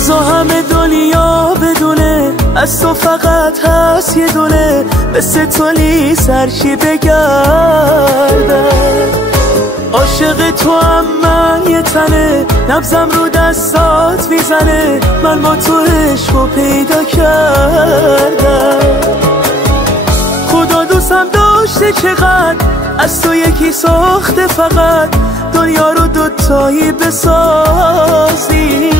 بذار همه دنیا بدونه از تو فقط هست یه دونه، مثل تو سرشی بگردم. عاشق تو هم من یه تنه، نبضم رو دستات میزنه، من با تو عشقو پیدا کردم. خدا دوستم داشته چقدر، از تو یکی ساخته فقط، دنیا رو دوتایی بسازی.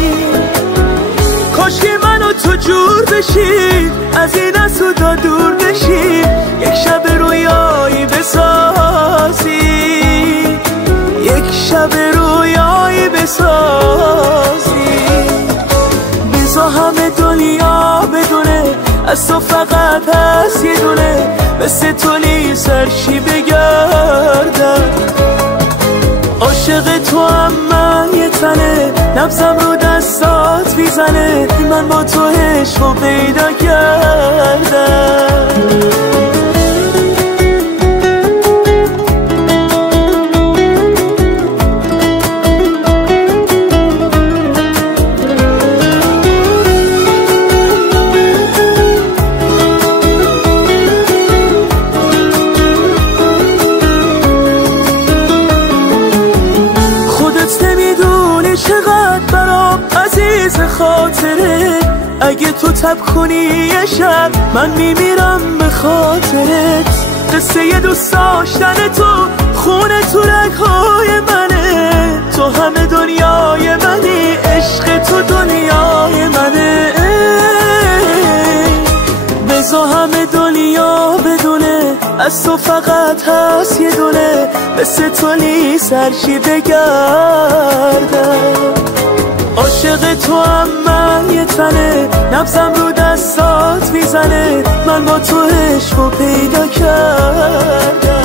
کاش که من و تو جور بشیم، از این اسودا دور بشیم، یک شب رویایی بسازی، یک شب رویایی بسازی. بذار همه دنیا بدونه از تو فقط هست یه دونه، مثل تو سرشی بگردم. عاشق تو هم من یه تنه، نبضم رو دستات میزنه، من با تو عشقو پیدا کردم. چقدر برام عزیز خاطره، اگه تو تب کنی یه شب من میمیرم به خاطرت. قصه یه دوست داشتن تو خونه تو رگهای منه، تو همه دنیای منی، عشق تو دنیای منه. بذار همه دنیا بدونه از تو فقط هست یه دونه، مثل تو سرشی بگردم. عاشق تو هم من یه تنه، نبضم رو دستات میزنه، من با تو عشقو پیدا کردم.